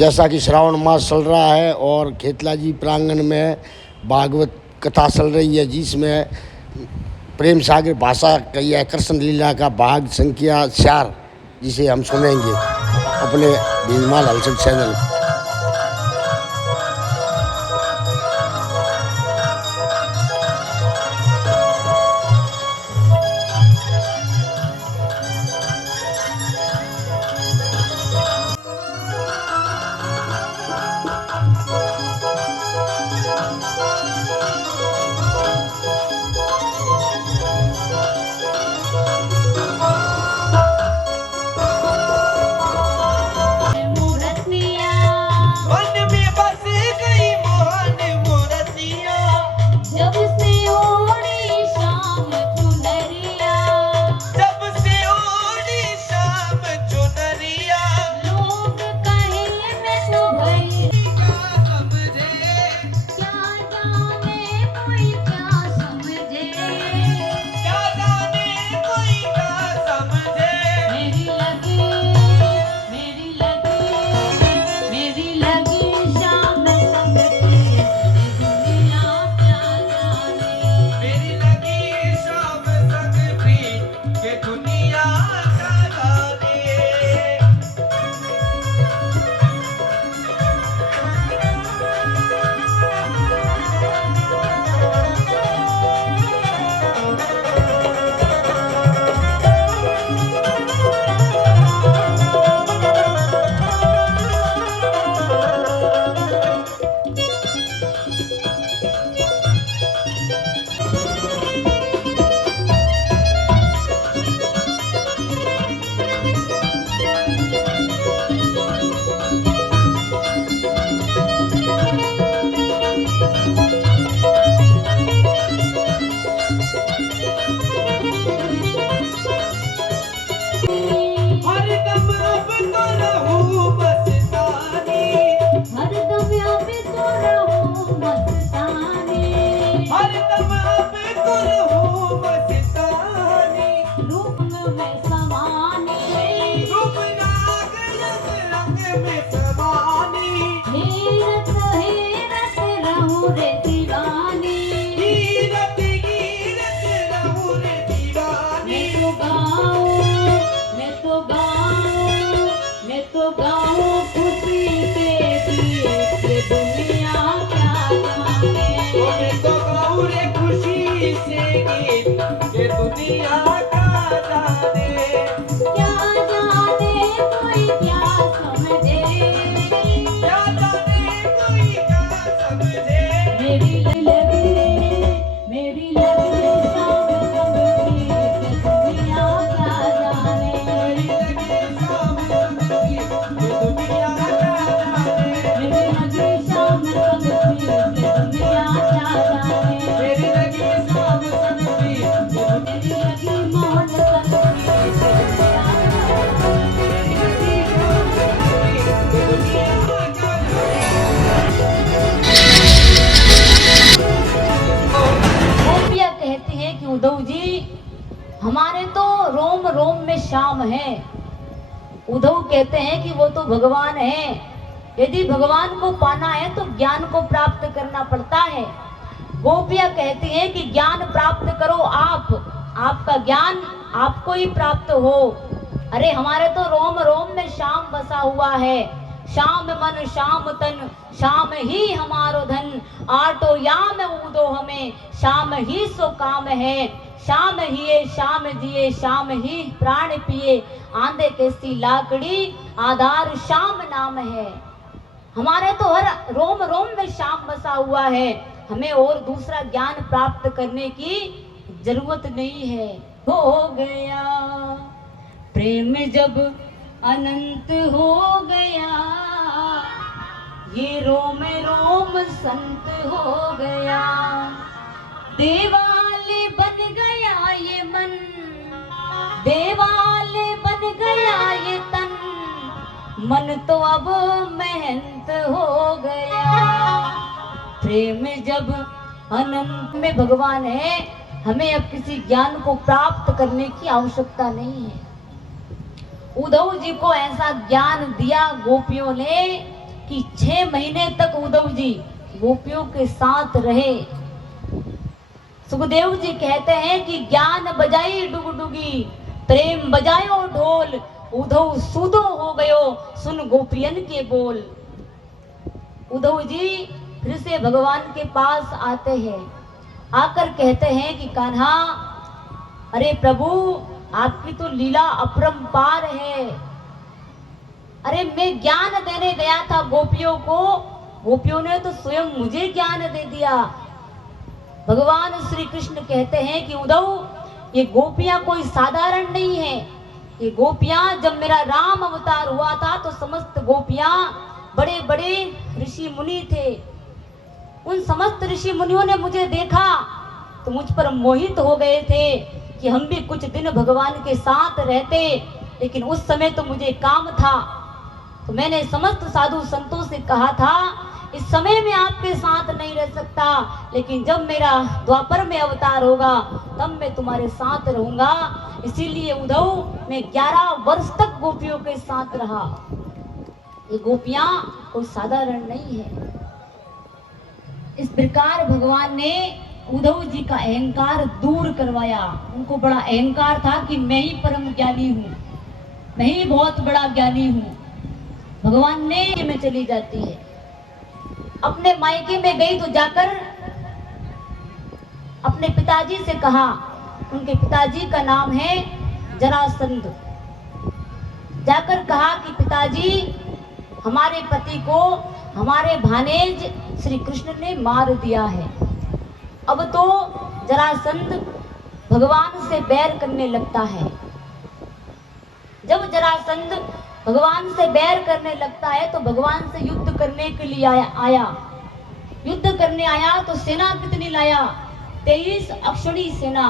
जैसा कि श्रावण मास चल रहा है और खेतला जी प्रांगण में भागवत कथा चल रही है, जिसमें प्रेम सागर भाषा कही है कृष्ण लीला का भाग संख्या 4, जिसे हम सुनेंगे अपने भीमाल हलचल चैनल। उद्धव जी हमारे तो रोम रोम में श्याम है। उद्धव कहते हैं कि वो तो भगवान है। यदि भगवान को पाना है तो ज्ञान को प्राप्त करना पड़ता है। गोपियां कहती हैं कि ज्ञान प्राप्त करो आप, आपका ज्ञान आपको ही प्राप्त हो। अरे हमारे तो रोम रोम में श्याम बसा हुआ है। श्याम मन श्याम तन श्याम ही हमारो धन, आटो याम ऊदो हमें श्याम ही सो काम है। श्याम हिए श्याम जिए श्याम ही प्राण पिए, आंधे कैसी लाकड़ी आधार श्याम नाम है। हमारे तो हर रोम रोम में श्याम बसा हुआ है। हमें और दूसरा ज्ञान प्राप्त करने की जरूरत नहीं है। हो गया प्रेम जब अनंत हो गया, ये रोम रोम संत हो गया। देवाले बन गया ये मन, देवाले बन गया ये तन, मन तो अब मेहनत हो गया। प्रेम जब अनंत में भगवान है, हमें अब किसी ज्ञान को प्राप्त करने की आवश्यकता नहीं है। उद्धव जी को ऐसा ज्ञान दिया गोपियों ने कि 6 महीने तक उद्धव जी गोपियों के साथ रहे। सुखदेव जी कहते हैं कि ज्ञान बजाई डुगडुगी, प्रेम बजायो ढोल, उद्धव सूदो हो गयो सुन गोपियन के बोल। उद्धव जी फिर से भगवान के पास आते हैं, आकर कहते हैं कि कान्हा, अरे प्रभु आपकी तो लीला अपरंपार है। अरे मैं ज्ञान देने गया था गोपियों को, गोपियों ने तो स्वयं मुझे ज्ञान दे दिया। भगवान श्री कृष्ण कहते हैं कि उद्धव, ये गोपियां कोई साधारण नहीं है। ये गोपियां, जब मेरा राम अवतार हुआ था तो समस्त गोपियां बड़े बड़े ऋषि मुनि थे। उन समस्त ऋषि मुनियों ने मुझे देखा तो मुझ पर मोहित हो गए थे कि हम भी कुछ दिन भगवान के साथ रहते, लेकिन उस समय तो मुझे काम था। तो मैंने समस्त साधु संतों से कहा था, इस समय में आपके साथ नहीं रह सकता, लेकिन जब मेरा द्वापर में अवतार होगा तब मैं तुम्हारे साथ रहूंगा। इसीलिए उद्धव मैं 11 वर्ष तक गोपियों के साथ रहा। ये गोपियां कोई साधारण नहीं है। इस प्रकार भगवान ने उद्धव जी का अहंकार दूर करवाया। उनको बड़ा अहंकार था कि मैं ही परम ज्ञानी हूँ, मैं ही बहुत बड़ा ज्ञानी हूँ। भगवान ने में चली जाती है, अपने मायके में गई तो जाकर अपने पिताजी से कहा, उनके पिताजी का नाम है जरासंध। जाकर कहा कि पिताजी, हमारे पति को हमारे भानेज श्री कृष्ण ने मार दिया है। अब तो जरासंध भगवान से बैर करने लगता है। जब जरासंध भगवान से बैर करने लगता है तो भगवान से युद्ध करने के लिए आया। युद्ध करने आया तो सेना कितनी लाया? 23 अक्षौणी सेना।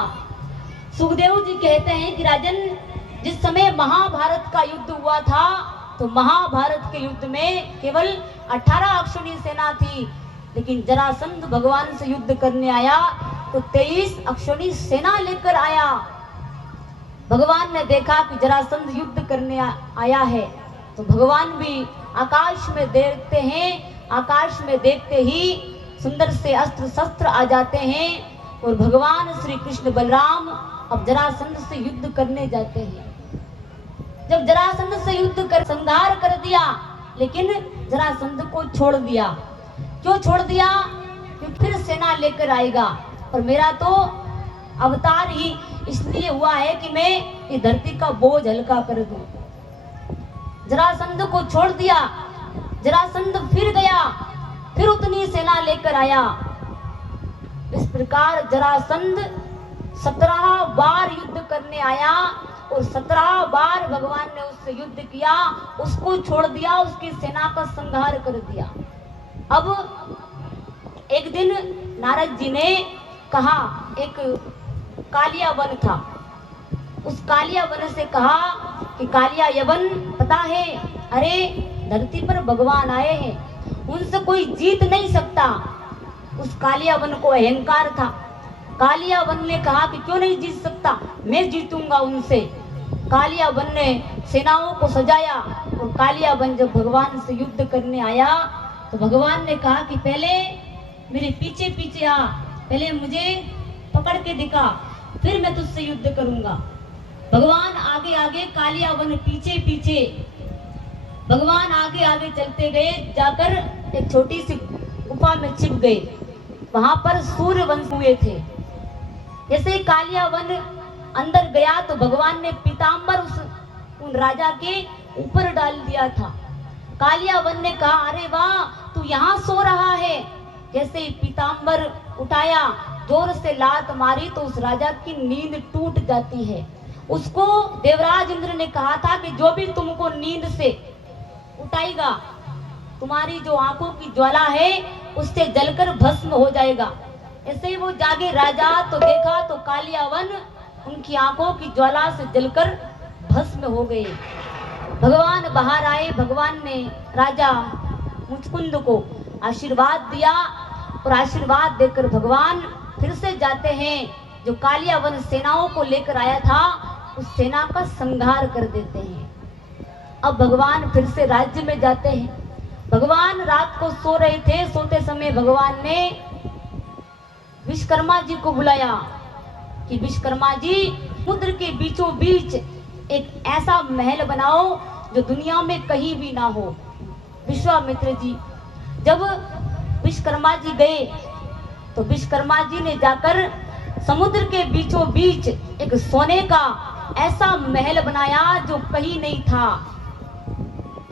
सुखदेव जी कहते हैं कि राजन, जिस समय महाभारत का युद्ध हुआ था तो महाभारत के युद्ध में केवल 18 अक्षौणी सेना थी, लेकिन जरासंध भगवान से युद्ध करने आया तो 23 अक्षौणी सेना लेकर आया। भगवान ने देखा कि जरासंध युद्ध करने आया है तो भगवान भी आकाश में देखते हैं। आकाश में देखते ही सुंदर से अस्त्र शस्त्र आ जाते हैं और भगवान श्री कृष्ण बलराम अब जरासंध से युद्ध करने जाते हैं। जब जरासंध से युद्ध कर संहार कर दिया, लेकिन जरासंध को छोड़ दिया। क्यों छोड़ दिया? क्योंकि फिर सेना लेकर आएगा और मेरा तो अवतार ही इसलिए हुआ है कि मैं ये धरती का बोझ हल्का कर दूं। जरासंध को छोड़ दिया। जरासंध फिर गया, फिर उतनी सेना लेकर आया। इस प्रकार जरासंध 17 बार युद्ध करने आया और 17 बार भगवान ने उससे युद्ध किया, उसको छोड़ दिया, उसकी सेना का संहार कर दिया। अब एक दिन नारद जी ने कहा, एक कालिया वन था, उस कालिया वन से कहा कि कालिया यवन, पता है, अरे धरती पर भगवान आए हैं, उनसे कोई जीत नहीं सकता। उस कालिया वन को अहंकार था। कालिया वन ने कहा कि क्यों नहीं जीत सकता, मैं जीतूंगा उनसे। कालिया वन ने सेनाओं को सजाया और कालिया वन जब भगवान से युद्ध करने आया तो भगवान ने कहा कि पहले मेरे पीछे पीछे आ, पहले मुझे पकड़ के दिखा, फिर मैं तुझसे युद्ध करूंगा। भगवान आगे आगे, कालिया वन पीछे पीछे। भगवान आगे आगे चलते गए, जाकर एक छोटी सी गुफा में छिप गए। वहां पर सूर्य वंश हुए थे। जैसे कालिया वन अंदर गया तो भगवान ने पीताम्बर उन राजा के ऊपर डाल दिया था। कालिया वन ने कहा, अरे वाह, तू यहाँ सो रहा है। जैसे ही पीताम्बर उठाया, जोर से लात मारी तो उस राजा की नींद टूट जाती है। उसको देवराज इंद्र ने कहा था कि जो भी तुमको नींद से उठाएगा, तुम्हारी जो आंखों की ज्वाला है उससे जलकर भस्म हो जाएगा। ऐसे ही वो जागे राजा तो देखा तो कालिया वन उनकी आंखों की ज्वाला से जलकर भस्म हो गए। भगवान बाहर आए। भगवान ने राजा मुचकुंद को आशीर्वाद दिया और आशीर्वाद देकर भगवान फिर से जाते हैं। जो कालिया वन सेनाओं को लेकर आया था उस सेना का संहार कर देते हैं। अब भगवान फिर से राज्य में जाते हैं। भगवान रात को सो रहे थे। सोते समय भगवान ने विश्वकर्मा जी को बुलाया कि विश्वकर्मा जी, समुद्र के बीचों बीच एक ऐसा महल बनाओ जो दुनिया में कहीं भी ना हो। विश्वामित्र जी जब विश्वकर्मा जी गए तो विश्वकर्मा जी ने जाकर समुद्र के बीचों बीच एक सोने का ऐसा महल बनाया जो कहीं नहीं था।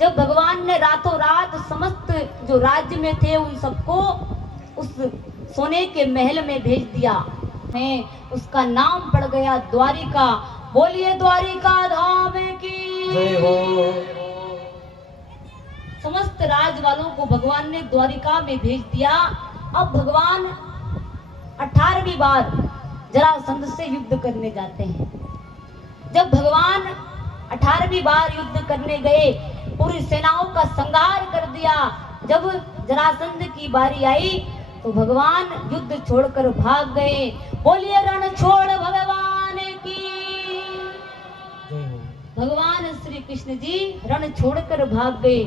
जब भगवान ने रातों रात समस्त जो राज्य में थे उन सबको उस सोने के महल में भेज दिया है, उसका नाम पड़ गया द्वारिका। बोलिए द्वारिका धाम की जय हो। समस्त राज वालों को भगवान ने द्वारिका में भेज दिया। अब भगवान 18वीं बार जरासंध से युद्ध करने जाते हैं। जब भगवान 18वीं बार युद्ध करने गए, पूरी सेनाओं का संहार कर दिया। जब जरासंध की बारी आई तो भगवान युद्ध छोड़कर भाग गए। बोलिए रण छोड़ भगवान की। भगवान श्री कृष्ण जी रण छोड़कर भाग गए।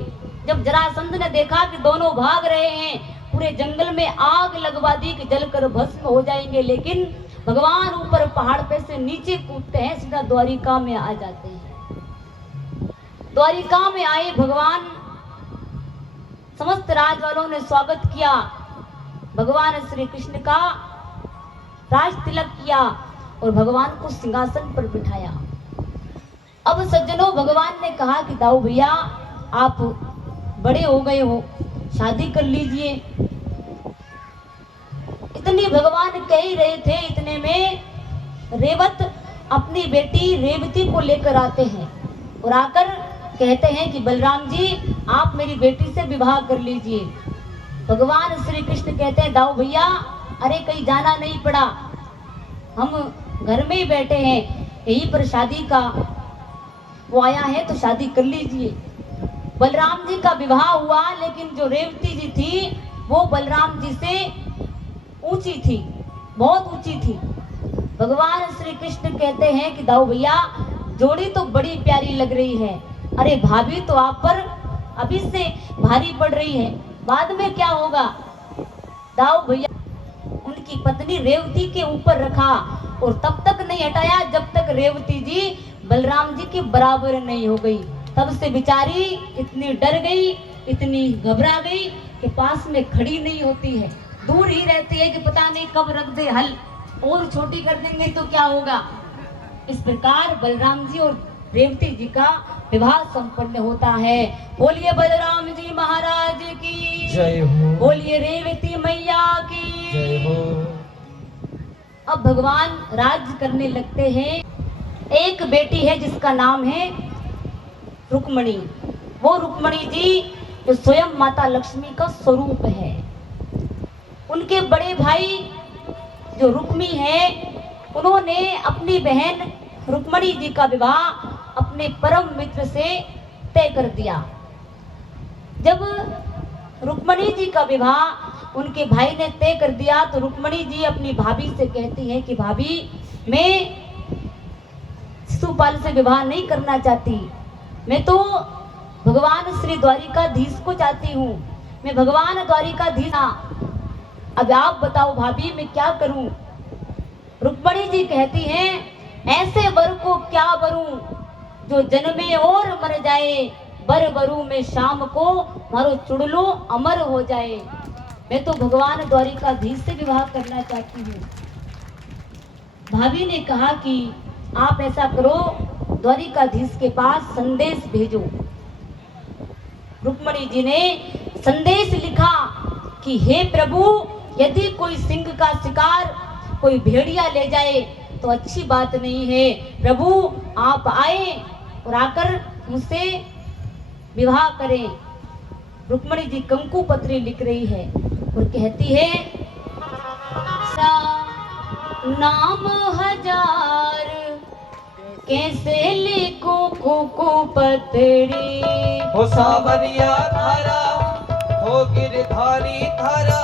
जब जरासंध ने देखा कि दोनों भाग रहे हैं, पूरे जंगल में आग लगवा दी कि जलकर भस्म हो जाएंगे, लेकिन भगवान ऊपर पहाड़ पे से नीचे कूदते हैं, सीधा द्वारिका में आ जाते हैं। द्वारिका में आए भगवान, समस्त राज वालों ने स्वागत किया। भगवान श्री कृष्ण का राज तिलक किया और भगवान को सिंहासन पर बिठाया। अब सज्जनों, भगवान ने कहा कि दाऊ भैया, आप बड़े हो गए हो, शादी कर लीजिए। इतनी भगवान कह ही रहे थे, इतने में रेवत अपनी बेटी रेवती को लेकर आते हैं और आकर कहते हैं कि बलराम जी, आप मेरी बेटी से विवाह कर लीजिए। भगवान श्री कृष्ण कहते हैं, दाऊ भैया, अरे कहीं जाना नहीं पड़ा, हम घर में ही बैठे हैं, यहीं पर शादी का वो आया है तो शादी कर लीजिए। बलराम जी का विवाह हुआ, लेकिन जो रेवती जी थी वो बलराम जी से ऊंची थी, बहुत ऊंची थी। भगवान श्री कृष्ण कहते हैं कि दाऊ भैया, जोड़ी तो बड़ी प्यारी लग रही है, अरे भाभी तो आप पर अभी से भारी पड़ रही है, बाद में क्या होगा। दाऊ भैया उनकी पत्नी रेवती के ऊपर रखा और तब तक नहीं हटाया जब तक रेवती जी बलराम जी के बराबर नहीं हो गई। तब से बेचारी इतनी डर गई, इतनी घबरा गई कि पास में खड़ी नहीं होती है, दूर ही रहती है कि पता नहीं कब रख दे हल, और छोटी कर देंगे तो क्या होगा। इस प्रकार बलराम जी और रेवती जी का विवाह संपन्न होता है। बोलिए बलराम जी महाराज की जय हो। बोलिए रेवती मैया की जय हो। अब भगवान राज करने लगते हैं। एक बेटी है जिसका नाम है रुक्मणी। वो रुक्मणी जी जो स्वयं माता लक्ष्मी का स्वरूप है। उनके बड़े भाई जो रुक्मी है, उन्होंने अपनी बहन रुक्मणी जी का विवाह अपने परम मित्र से तय कर दिया। जब रुक्मणी जी का विवाह उनके भाई ने तय कर दिया तो रुक्मणी जी अपनी भाभी से कहती है कि भाभी, मैं शिशुपाल से विवाह नहीं करना चाहती, मैं तो भगवान श्री द्वारिकाधीश को चाहती हूँ, मैं भगवान द्वारिकाधीश। अब आप बताओ भाभी, मैं क्या करूं। रुक्मणी जी कहती हैं, ऐसे वर को क्या वरूं जो जन्मे और मर जाए, बर वरू में शाम को मारो चुड़लो अमर हो जाए। मैं तो भगवान द्वारिकाधीश से विवाह करना चाहती हूँ। भाभी ने कहा कि आप ऐसा करो, द्वारिकाधीश के पास संदेश भेजो। रुक्मणी जी ने संदेश लिखा कि हे प्रभु, यदि कोई सिंह का शिकार कोई भेड़िया ले जाए तो अच्छी बात नहीं है, प्रभु आप आए और आकर मुझसे विवाह करें। रुक्मणी जी कंकु पत्री लिख रही है और कहती है, नाम हजार कैसे लिखो कुकु पत्री, हो सावरिया धारा, हो गिरधारी धारा,